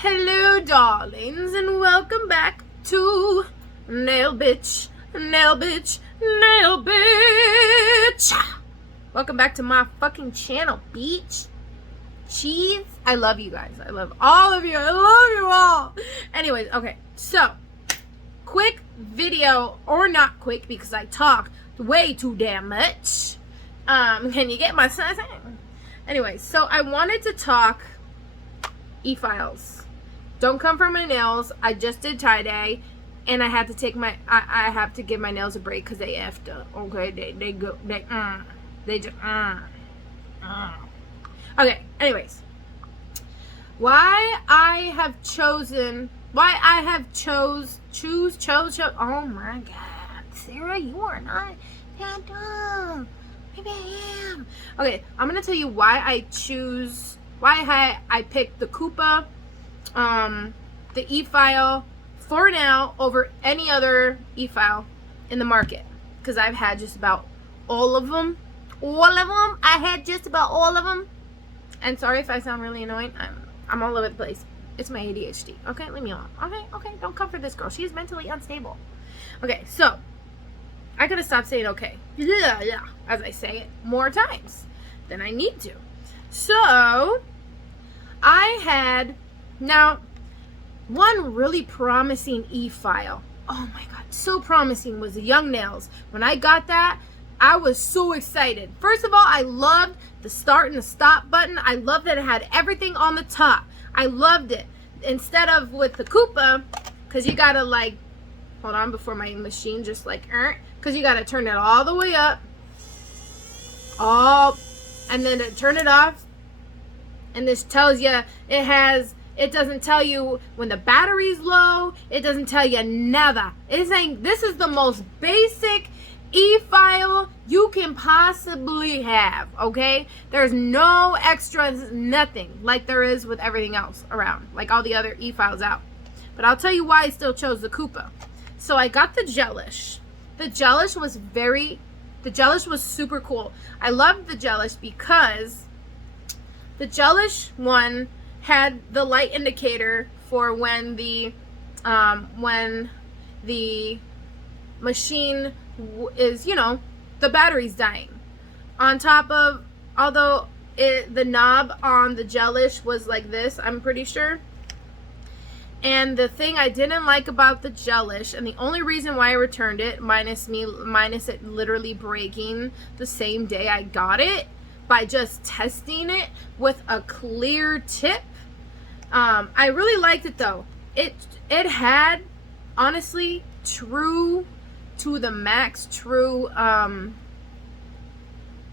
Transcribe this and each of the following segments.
Hello, darlings, and welcome back to Nail Bitch, Nail Bitch, Nail Bitch. Welcome back to my fucking channel, bitch. Cheese. I love you guys. I love all of you. I love you all. Anyways, okay, so quick video, or not quick because I talk way too damn much. Can you get my sense? Anyways, so I wanted to talk e-files. Don't come for my nails. I just did tie-dye, and I had to take my I have to give my nails a break because they effed up. Okay, they just Okay, anyways, why I have chose oh my god, Sarah, you are not that dumb. Maybe I am. Okay, I'm gonna tell you why I picked the Koopa, the e-file for now over any other e-file in the market, because I've had just about all of them. I had just about all of them. And sorry if I sound really annoying. I'm all over the place. It's my ADHD. Okay, leave me alone. Okay, don't come for this girl. She is mentally unstable. Okay, so I gotta stop saying okay. Yeah, as I say it more times than I need to. So I had now one really promising e-file. Oh my god, so promising was the Young Nails. When I got that, I was so excited. First of all, I loved the start and the stop button. I loved that it had everything on the top. I loved it. Instead of with the Koopa, because you gotta like, hold on before my machine just like, because you gotta turn it all the way up. And then turn it off. And this tells you it doesn't tell you when the battery's low. It doesn't tell you nada. It's saying this is the most basic e-file you can possibly have, okay? There's no extras, nothing like there is with everything else around, like all the other e-files out. But I'll tell you why I still chose the Koopa. So I got the Gelish. The Gelish was super cool. I loved the Gelish because the Gelish one had the light indicator for when the machine is, the battery's dying. On top of, although the knob on the Gelish was like this, I'm pretty sure. And the thing I didn't like about the Gelish, and the only reason why I returned it, minus it literally breaking the same day I got it, by just testing it with a clear tip. I really liked it though. It had, honestly, true to the max,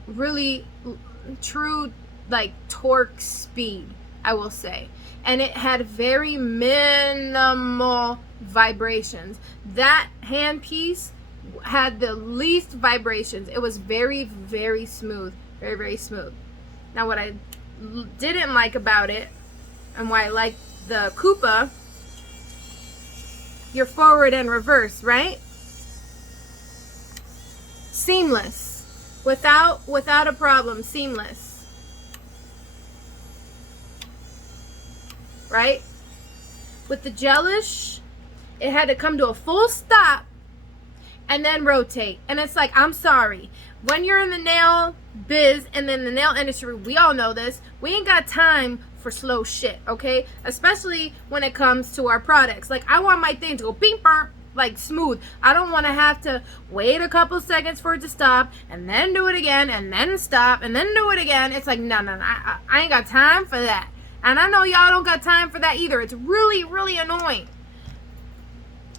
really true like torque speed, I will say. And it had very minimal vibrations. That handpiece had the least vibrations. It was very, very smooth. Very, very smooth. Now what I didn't like about it, and why I like the Koopa, your forward and reverse, right? Seamless. Without a problem, seamless. Right? With the Gelish, it had to come to a full stop and then rotate. And it's like, I'm sorry. When you're in the nail biz and then the nail industry, we all know this. We ain't got time for slow shit, okay? Especially when it comes to our products. Like, I want my thing to go beep burp, like smooth. I don't want to have to wait a couple seconds for it to stop and then do it again and then stop and then do it again. It's like, no. I ain't got time for that. And I know y'all don't got time for that either. It's really, really annoying.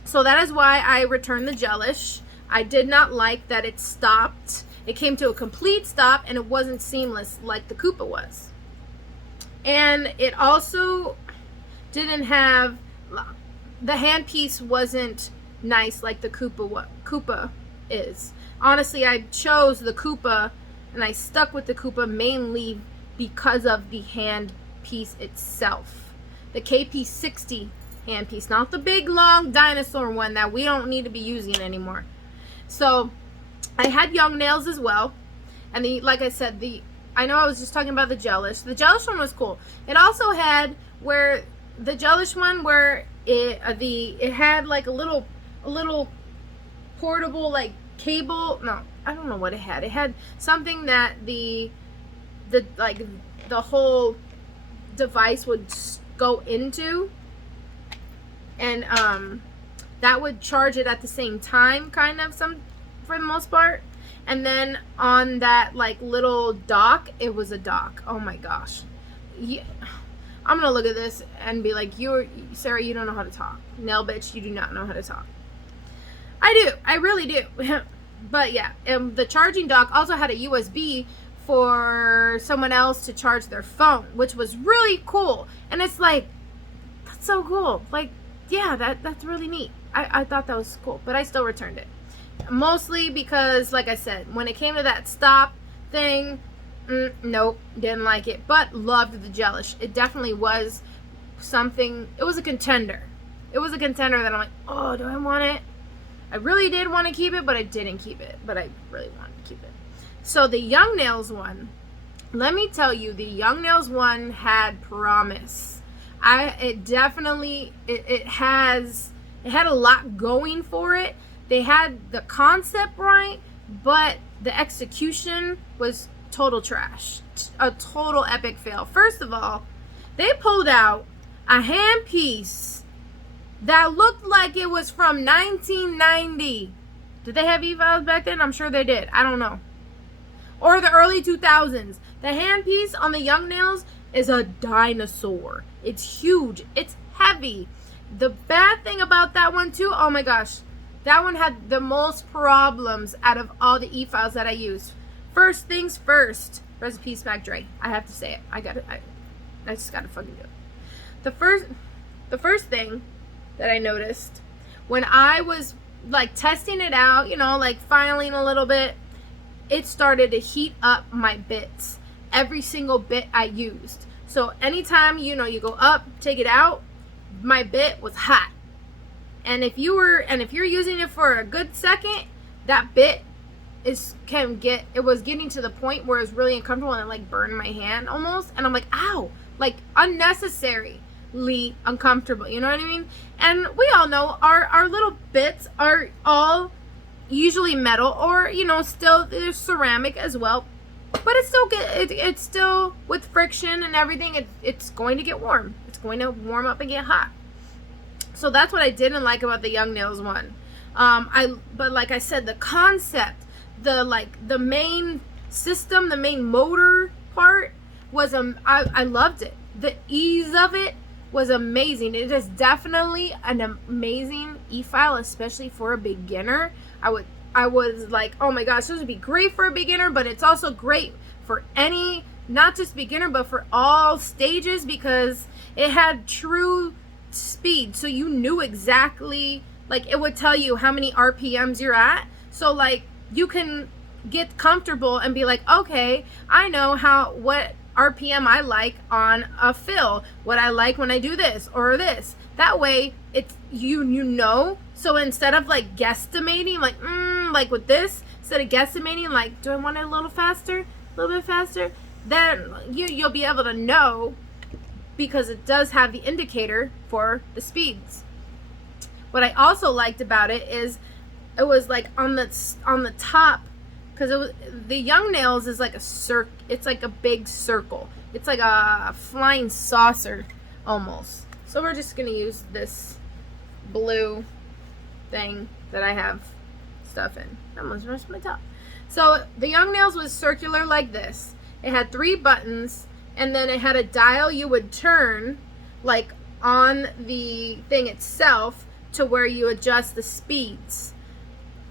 So that is why I returned the Gelish. I did not like that it stopped. It came to a complete stop and it wasn't seamless like the Koopa was. And it also didn't have, the handpiece wasn't nice like the Koopa is. Honestly, I chose the Koopa and I stuck with the Koopa mainly because of the handpiece itself. The KP60 handpiece, not the big long dinosaur one that we don't need to be using anymore. So I had Young Nails as well, and like I said, I know I was just talking about the Gelish. The Gelish one was cool. It also had where the Gelish one where it had like a little portable like cable. No, I don't know what it had. It had something that the like the whole device would go into, and that would charge it at the same time, kind of, some for the most part. And then on that like little dock, it was a dock. Oh my gosh. Yeah. I'm gonna look at this and be like, Sarah, you don't know how to talk. Nail bitch, you do not know how to talk. I do. I really do. But yeah, the charging dock also had a USB for someone else to charge their phone, which was really cool. And it's like, that's so cool. Like, yeah, that's really neat. I thought that was cool, but I still returned it. Mostly because, like I said, when it came to that stop thing, nope, didn't like it. But loved the Gelish. It definitely was something. It was a contender. It was a contender that I'm like, oh, do I want it? I really did want to keep it, but I didn't keep it. But I really wanted to keep it. So the Young Nails one, let me tell you, the Young Nails one had promise. It had a lot going for it. They had the concept right, but the execution was total trash. A total epic fail. First of all, they pulled out a handpiece that looked like it was from 1990. Did they have e-files back then? I'm sure they did. I don't know. Or the early 2000s. The handpiece on the Young Nails is a dinosaur. It's huge. It's heavy. The bad thing about that one too, oh my gosh, that one had the most problems out of all the e-files that I used. First things first, rest in peace, Mac Dre. I have to say it. I just gotta fucking do it. The first thing that I noticed when I was like testing it out, you know, like filing a little bit, it started to heat up my bits. Every single bit I used. So anytime, you know, you go up, take it out, my bit was hot. And if you're using it for a good second, that bit it was getting to the point where it was really uncomfortable and it like burned my hand almost. And I'm like, ow, like unnecessarily uncomfortable. You know what I mean? And we all know our little bits are all usually metal, or, you know, still there's ceramic as well. But it's still good. It's still, with friction and everything, it's going to get warm. It's going to warm up and get hot. So that's what I didn't like about the Young Nails one. But like I said, the concept, the main system, the main motor part was I loved it. The ease of it was amazing. It is definitely an amazing e-file, especially for a beginner. I was like, oh my gosh, this would be great for a beginner, but it's also great for any, not just beginner, but for all stages, because it had true speed. So you knew exactly, like, it would tell you how many RPMs you're at. So like you can get comfortable and be like, okay, I know what RPM I like on a fill, what I like when I do this or this. That way it's you know. So instead of like guesstimating, like with this, instead of guesstimating, like, do I want it a little bit faster, then you'll be able to know, because it does have the indicator for the speeds. What I also liked about it is it was like on the top, because it was, the Young Nails is like it's like a big circle. It's like a flying saucer almost. So we're just gonna use this blue thing that I have stuff in. I almost rushed my top. So the Young Nails was circular like this. It had 3 buttons, and then it had a dial you would turn like on the thing itself to where you adjust the speeds.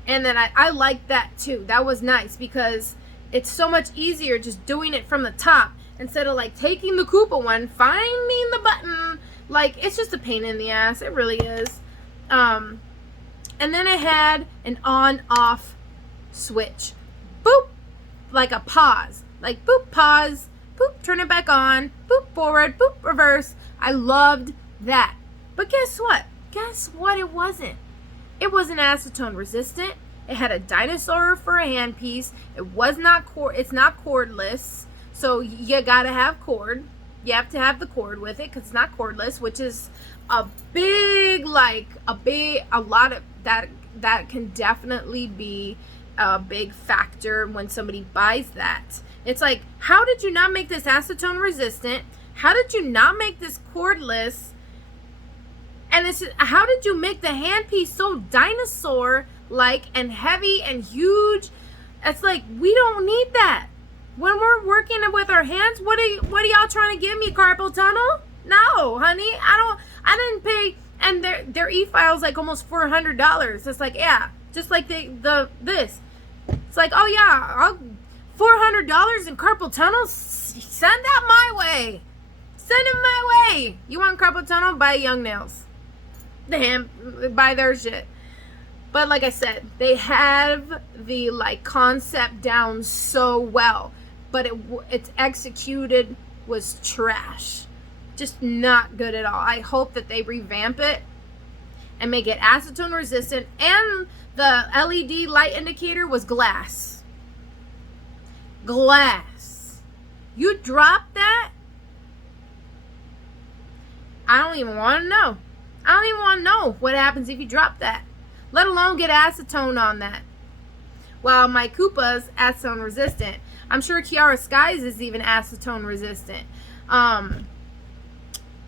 And then I liked that too. That was nice because it's so much easier just doing it from the top instead of like taking the Koopa one, finding the button. Like, it's just a pain in the ass. It really is. And then it had an on-off switch. Boop, like a pause. Like, boop, pause, boop, turn it back on, boop, forward, boop, reverse. I loved that. But guess what? Guess what it wasn't? It wasn't acetone resistant. It had a dinosaur for a handpiece. It was not it's not cordless, so you gotta have cord. You have to have the cord with it because it's not cordless, which is a big, like, a lot of that can definitely be a big factor when somebody buys that. It's like, how did you not make this acetone resistant? How did you not make this cordless? And it's, how did you make the handpiece so dinosaur-like and heavy and huge? It's like, we don't need that. When we're working with our hands, what are y'all trying to give me, carpal tunnel? No, honey, I didn't pay, and their e-file's like almost $400. It's like, yeah, just like this. It's like, oh yeah, $400 in carpal tunnel, send that my way. Send it my way. You want carpal tunnel? Buy Young Nails. Buy their shit. But like I said, they have the like concept down so well, but it's executed was trash. Just not good at all. I hope that they revamp it and make it acetone resistant, and the LED light indicator was glass. Glass. You drop that? I don't even want to know. I don't even want to know what happens if you drop that, let alone get acetone on that. Well, my Koopa's acetone resistant. I'm sure Kiara Sky's is even acetone resistant.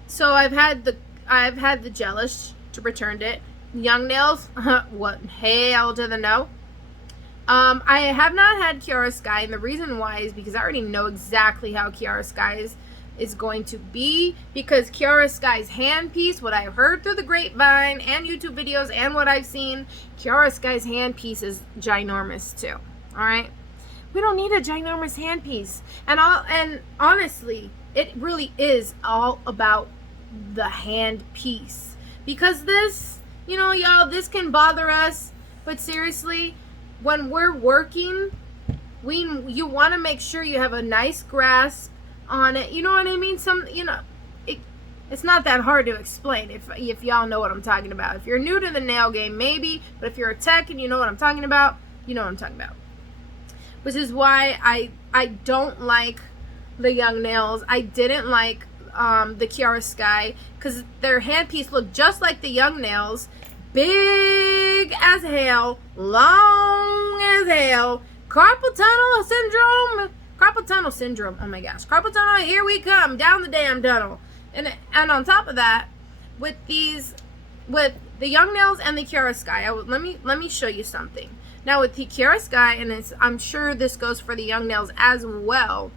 So I've had the Gelish to returned it. Young Nails, what hell to the no. I have not had Kiara Sky, and the reason why is because I already know exactly how Kiara Sky is going to be, because Kiara Sky's handpiece, what I've heard through the grapevine and YouTube videos and what I've seen, Kiara Sky's handpiece is ginormous too. All right, we don't need a ginormous handpiece, and honestly, it really is all about the handpiece, because this, you know, y'all, this can bother us, but seriously, when we're working, you want to make sure you have a nice grasp on it. You know what I mean? It's not that hard to explain if y'all know what I'm talking about. If you're new to the nail game, maybe, but if you're a tech and you know what I'm talking about, you know what I'm talking about. Which is why I don't like the Young Nails. I didn't like the Kiara Sky, because their handpiece looked just like the Young Nails, big as hell, long as hell, carpal tunnel syndrome, oh my gosh, carpal tunnel, here we come, down the damn tunnel. And on top of that, with the Young Nails and the Kiara Sky, let me show you something. Now with the Kiara Sky, and I'm sure this goes for the Young Nails as well,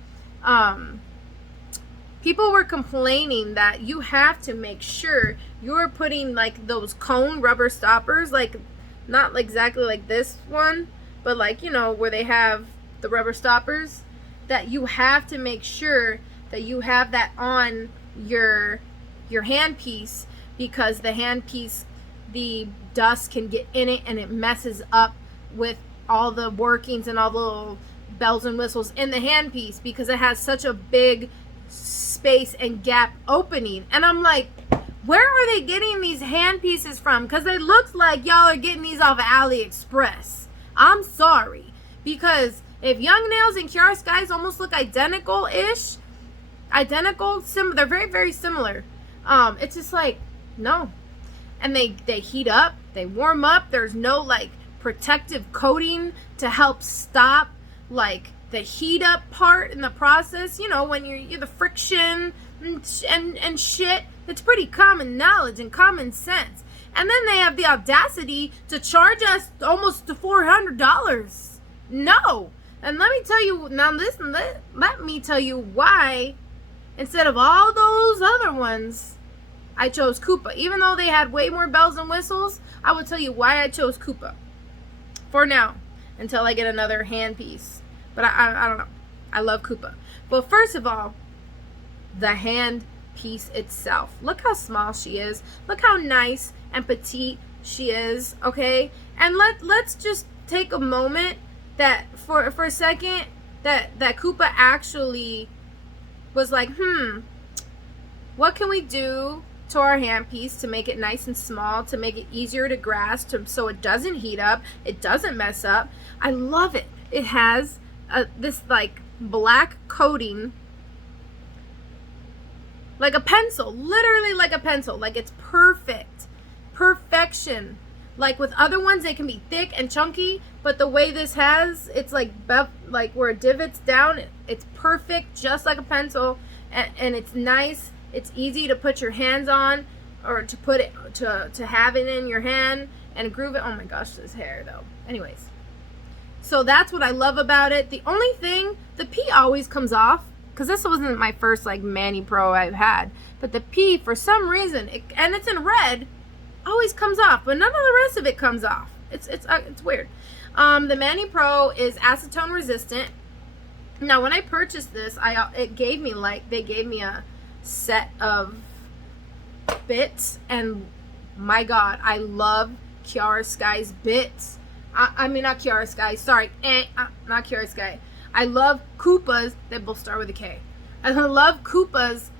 people were complaining that you have to make sure you're putting like those cone rubber stoppers, like not exactly like this one, but like, you know, where they have the rubber stoppers, that you have to make sure that you have that on your handpiece, because the handpiece, the dust can get in it and it messes up with all the workings and all the little bells and whistles in the handpiece, because it has such a big space and gap opening. And I'm like, where are they getting these handpieces from? Because it looks like y'all are getting these off of AliExpress. I'm sorry, because if Young Nails and Kiara Skies almost look identical-ish, they're very, very similar. It's just like, no. And they heat up, they warm up. There's no like protective coating to help stop like the heat up part in the process. You know, when you're the friction and shit. It's pretty common knowledge and common sense. And then they have the audacity to charge us almost to $400. No. And let me tell you, now listen, let me tell you why, instead of all those other ones, I chose Koopa. Even though they had way more bells and whistles, I will tell you why I chose Koopa. For now, until I get another handpiece. But I don't know. I love Koopa. But first of all, the handpiece itself. Look how small she is. Look how nice and petite she is, okay? And let's just take a moment that for a second that Koopa actually was like, what can we do to our handpiece to make it nice and small, to make it easier to grasp, so it doesn't heat up, it doesn't mess up. I love it. It has this like black coating like a pencil, literally like a pencil. Like it's perfect, perfection. Like with other ones, they can be thick and chunky, but the way this has, it's like where it divots down, it's perfect, just like a pencil, and it's nice. It's easy to put your hands on, or to put it to have it in your hand and groove it. Oh my gosh, this hair though. Anyways, so that's what I love about it. The only thing, the P always comes off, because this wasn't my first like Mani Pro I've had, but the P for some reason, and it's in red, always comes off, but none of the rest of it comes off. It's weird. The Mani Pro is acetone resistant. Now when I purchased this, they gave me a set of bits, and my god, I love Kiara Sky's bits. I mean, not Kiara Sky, sorry, not Kiara Sky. I love Koopa's, they both start with a K. I love Koopa's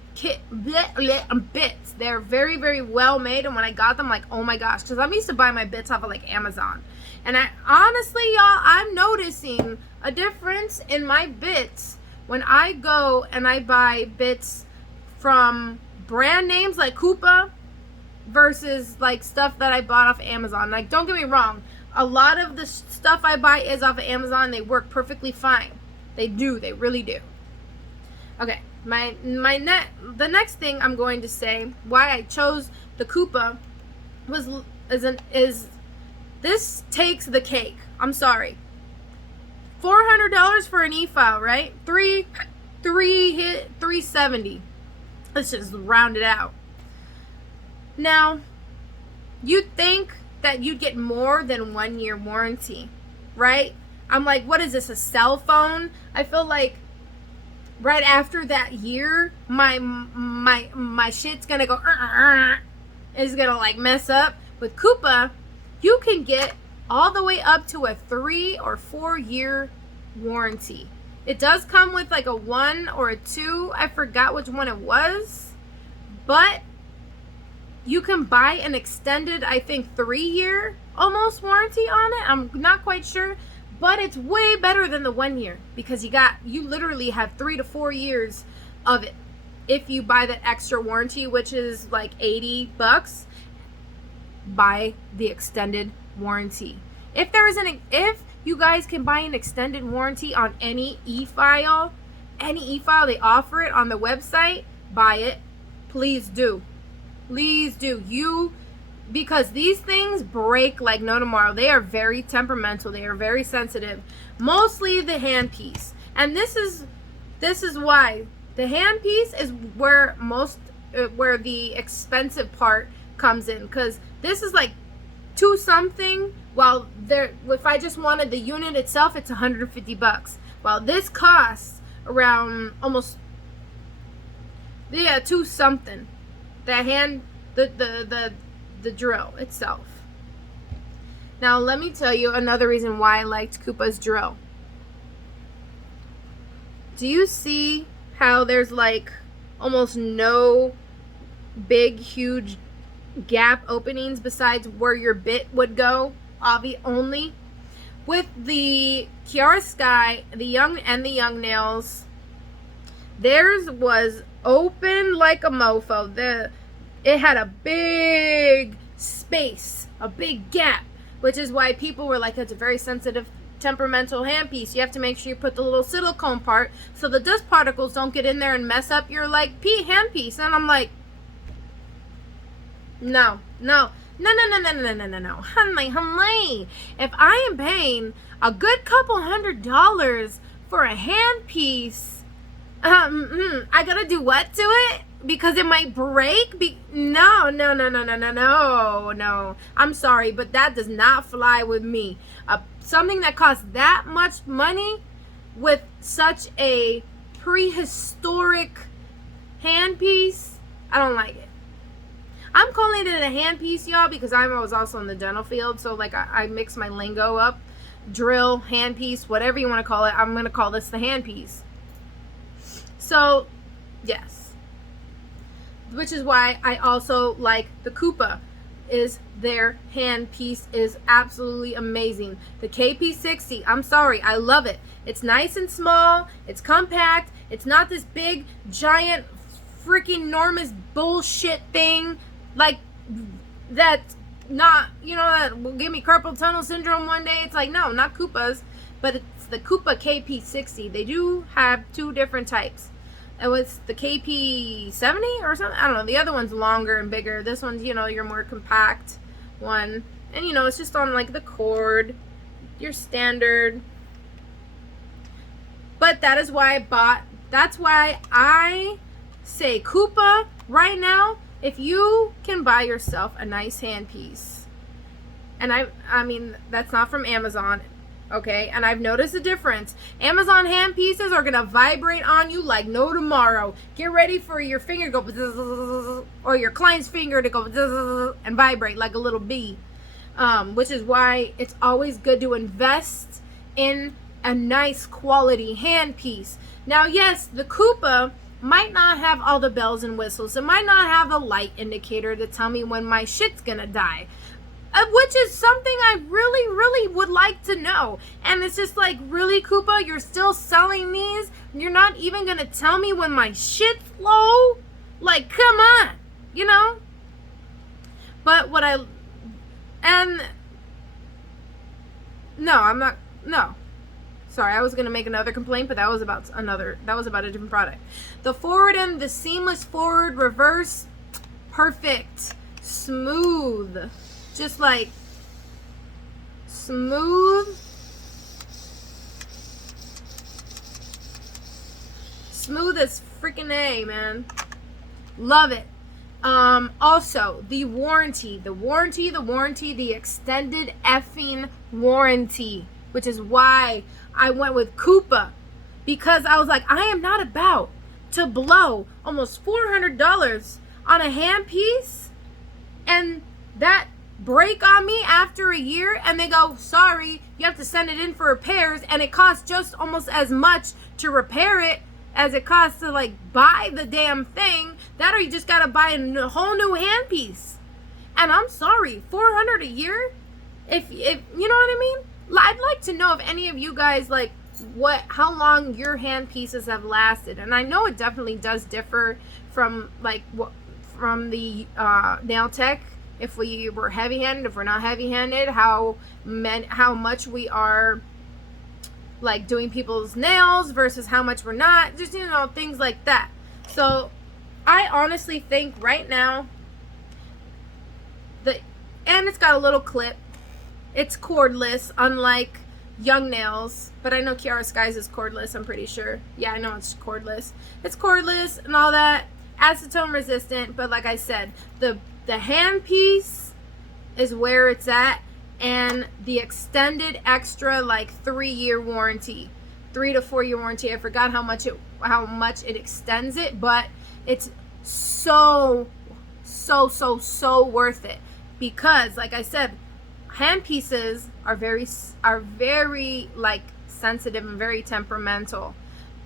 bits. They're very, very well made, and when I got them, like, oh my gosh, because I'm used to buy my bits off of like Amazon, and I honestly, y'all, I'm noticing a difference in my bits when I go and I buy bits from brand names like Koopa versus like stuff that I bought off Amazon. Like, don't get me wrong, a lot of the stuff I buy is off of Amazon. They work perfectly fine. They do, they really do. Okay, the next thing I'm going to say why I chose the Koopa is this takes the cake. I'm sorry. $400 for an e-file, right? 370. Let's just round it out. Now, you'd think that you'd get more than 1 year warranty, right? I'm like, what is this, a cell phone? I feel like right after that year, my shit's gonna go, it's gonna like mess up. With Koopa, you can get all the way up to a 3 or 4 year warranty. It does come with like a 1 or a 2. I forgot which one it was, but you can buy an extended, I think, 3 year almost warranty on it. I'm not quite sure, but it's way better than the 1 year, because you literally have 3 to 4 years of it if you buy that extra warranty, which is like $80. Buy the extended warranty. If you guys can buy an extended warranty on any e-file they offer it on the website, buy it. Please do. Please do. Because these things break like no tomorrow. They are very temperamental. They are very sensitive. Mostly the handpiece. And this is why. The handpiece is where the expensive part comes in. Because this is like $2 something. While if I just wanted the unit itself, it's $150. While this costs around almost $2 something. The drill itself. Now let me tell you another reason why I liked Koopa's drill. Do you see how there's like almost no big huge gap openings besides where your bit would go? Only with the Kiara Sky, the young nails, theirs was open like a mofo. It had a big space, a big gap, which is why people were like, it's a very sensitive, temperamental handpiece. You have to make sure you put the little silicone part so the dust particles don't get in there and mess up your like handpiece. And I'm like, no. Honey. If I am paying a good couple $100 for a handpiece, I gotta do what to it? Because it might break? No. I'm sorry, but that does not fly with me. Something that costs that much money with such a prehistoric handpiece, I don't like it. I'm calling it a handpiece, y'all, because I was also in the dental field, so like I mix my lingo up. Drill, handpiece, whatever you want to call it. I'm going to call this the handpiece. So, yes. Which is why I also like the Koopa. Their handpiece is absolutely amazing. The KP60, I'm sorry, I love it. It's nice and small. It's compact. It's not this big, giant freaking enormous bullshit thing like that's not, that will give me carpal tunnel syndrome one day. It's like, no, not Koopas, but it's the Koopa KP60. They do have two different types. It was the KP70 or something. I don't know. The other one's longer and bigger. This one's, your more compact one. And, it's just on, like, the cord. Your standard. But that is why that's why I say Koopa right now, if you can buy yourself a nice handpiece. And I mean, that's not from Amazon. Okay, and I've noticed a difference. Amazon hand pieces are gonna vibrate on you like no tomorrow. Get ready for your finger to go, or your client's finger to go and vibrate like a little bee. Which is why it's always good to invest in a nice quality hand piece. Now, yes, the Koopa might not have all the bells and whistles. It might not have a light indicator to tell me when my shit's gonna die. Which is something I really, really would like to know. And it's just like, really, Koopa, you're still selling these? You're not even going to tell me when my shit's low? Like, come on, But no, I'm not, no. Sorry, I was going to make another complaint, but that was about a different product. The forward and the seamless forward, reverse, perfect, smooth. Just like smooth as freaking A, man. Love it. Also the warranty, the extended effing warranty, which is why I went with Koopa, because I was like, I am not about to blow almost $400 on a handpiece and that break on me after a year, and they go, sorry, you have to send it in for repairs, and it costs just almost as much to repair it as it costs to like buy the damn thing. That, or you just gotta buy a whole new handpiece. And I'm sorry, $400 a year? If you know what I mean? I'd like to know if any of you guys like how long your hand pieces have lasted. And I know it definitely does differ from from the nail tech. If we were heavy-handed, if we're not heavy-handed, how much we are like doing people's nails versus how much we're not, just things like that. So I honestly think right now and it's got a little clip. It's cordless, unlike Young Nails, but I know Kiara Sky's is cordless, I'm pretty sure. Yeah, I know it's cordless. It's cordless and all that, acetone resistant, but like I said, the hand piece is where it's at, and the extended extra 3-year warranty, 3 to 4 year warranty. I forgot how much it extends it, but it's so worth it, because like I said, hand pieces are very sensitive and very temperamental.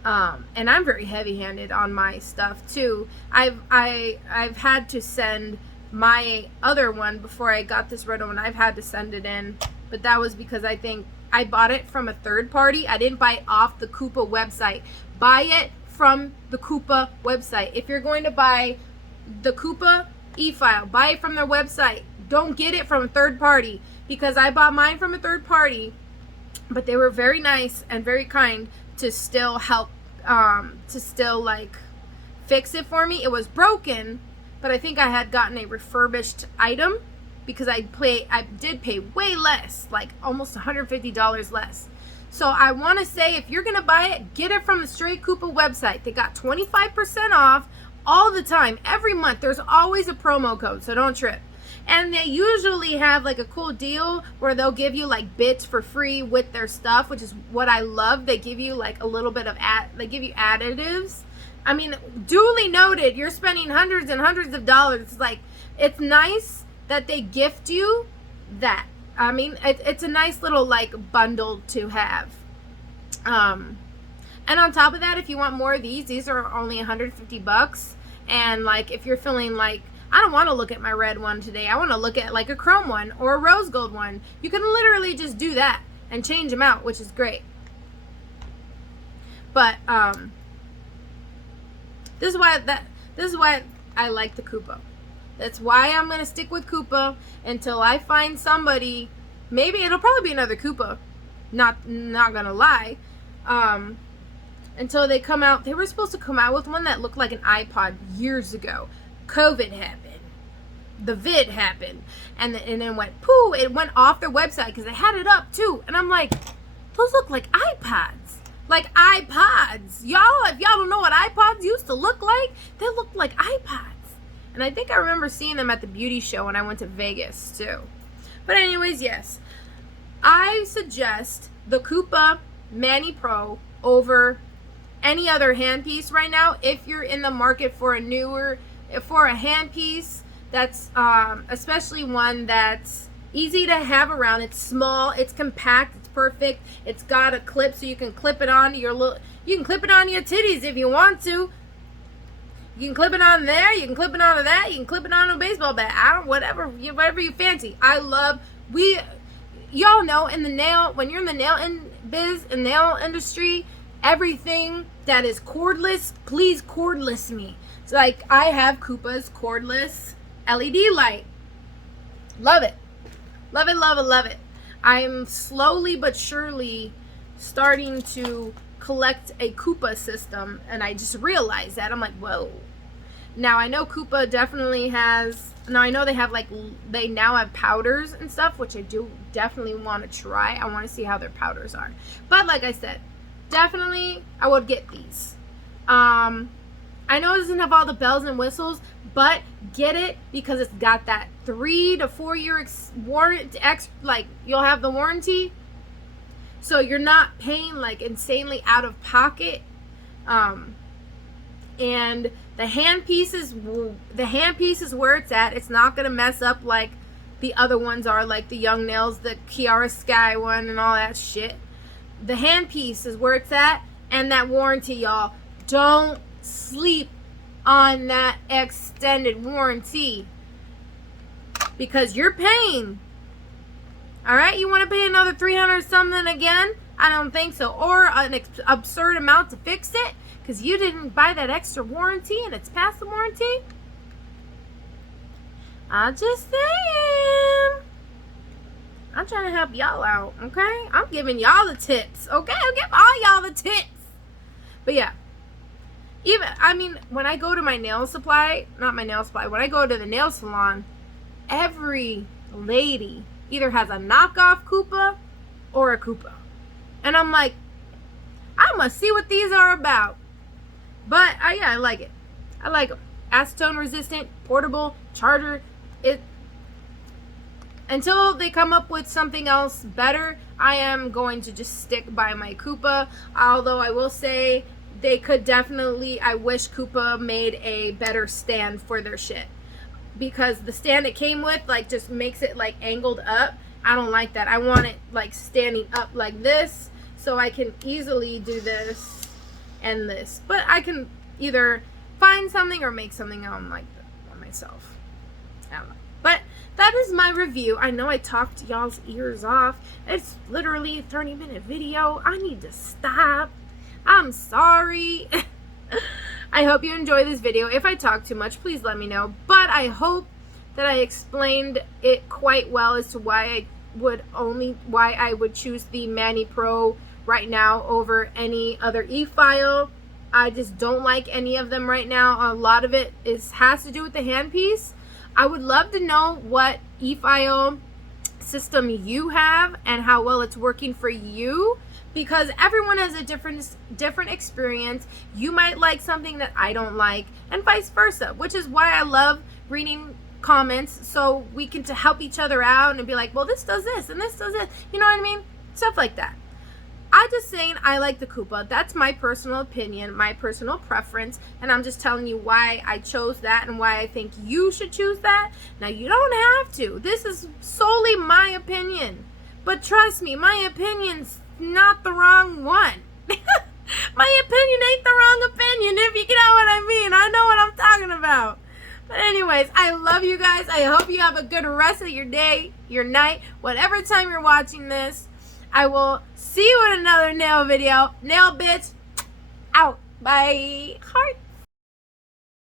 And I'm very heavy-handed on my stuff too. I've had to send my other one before I got this red one. I've had to send it in, but that was because I think I bought it from a third party. I didn't buy it off the Koopa website. Buy it from the Koopa website. If you're going to buy the Koopa e-file, buy it from their website. Don't get it from a third party, because I bought mine from a third party, but they were very nice and very kind to still help, fix it for me. It was broken, but I think I had gotten a refurbished item, because I did pay way less, like almost $150 less. So I want to say, if you're going to buy it, get it from the Straight Koopa website. They got 25% off all the time. Every month, there's always a promo code, so don't trip. And they usually have a cool deal where they'll give you bits for free with their stuff, which is what I love. They give you a little bit of they give you additives. I mean, duly noted, you're spending hundreds and hundreds of dollars. It's nice that they gift you that. I mean, it's a nice little bundle to have. And on top of that, if you want more of these are only $150. And if you're feeling I don't want to look at my red one today, I want to look at a chrome one or a rose gold one, you can literally just do that and change them out, which is great. But this is why This is why I like the Koopa. That's why I'm going to stick with Koopa until I find somebody. Maybe it'll probably be another Koopa. Not going to lie. Until they come out. They were supposed to come out with one that looked like an iPod years ago. COVID happened. The vid happened. And then went, pooh, it went off their website because they had it up too. And I'm like, those look like iPods. Like iPods. Y'all, if y'all don't know what iPods used to look like, they looked like iPods. And I think I remember seeing them at the beauty show when I went to Vegas too. But anyways, yes. I suggest the Koopa Mani Pro over any other handpiece right now if you're in the market for a handpiece that's especially one that's easy to have around. It's small, it's compact, it's perfect. It's got a clip so you can clip it onto your titties if you want to. You can clip it on there, you can clip it onto that, you can clip it onto a baseball bat. Whatever you fancy. Y'all know when you're in the nail industry, everything that is cordless, please cordless me. So like I have Koopa's cordless LED light. Love it. Love it, love it, love it. I'm slowly but surely starting to collect a Koopa system, and I just realized that. I'm like, whoa. Now I know Koopa definitely has, now I know they now have powders and stuff, which I do definitely want to try. I want to see how their powders are. But like I said, definitely I would get these. I know it doesn't have all the bells and whistles, but get it because it's got that 3 to 4 year warranty. You'll have the warranty, so you're not paying like insanely out of pocket. And the handpiece is where it's at. It's not gonna mess up like the other ones are, like the Young Nails, the Kiara Sky one, and all that shit. The handpiece is where it's at, and that warranty, y'all. Don't sleep on that extended warranty because you're paying. All right, you want to pay another $300 something again? I don't think so. Or an absurd amount to fix it because you didn't buy that extra warranty and it's past the warranty. I'm just saying. I'm trying to help y'all out, okay? I'm giving y'all the tips, okay? I'll give all y'all the tips. But yeah. When I go to when I go to the nail salon, every lady either has a knockoff Koopa or a Koopa. And I'm like, I must see what these are about. But, yeah, I like it. I like them. Acetone resistant, portable, charger. Until they come up with something else better, I am going to just stick by my Koopa. Although I will say, they could definitely, I wish Koopa made a better stand for their shit. Because the stand it came with, just makes it, angled up. I don't like that. I want it, standing up like this. So I can easily do this and this. But I can either find something or make something on myself. I don't know. But that is my review. I know I talked y'all's ears off. It's literally a 30-minute video. I need to stop. I'm sorry. I hope you enjoy this video. If I talk too much, please let me know. But I hope that I explained it quite well as to why I would choose the Mani Pro right now over any other e-file. I just don't like any of them right now. A lot of it has to do with the handpiece. I would love to know what e-file system you have and how well it's working for you. Because everyone has a different experience. You might like something that I don't like, and vice versa, which is why I love reading comments so we can to help each other out and be like, well, this does this and this does this. You know what I mean? Stuff like that. I'm just saying I like the Koopa. That's my personal opinion, my personal preference, and I'm just telling you why I chose that and why I think you should choose that. Now, you don't have to. This is solely my opinion. But trust me, my opinion's not the wrong one. My opinion ain't the wrong opinion, if you know what I mean. I know what I'm talking about. But anyways, I love you guys. I hope you have a good rest of your day, your night, whatever time you're watching this. I will see you in another nail video. Nail bitch out. Bye. Heart.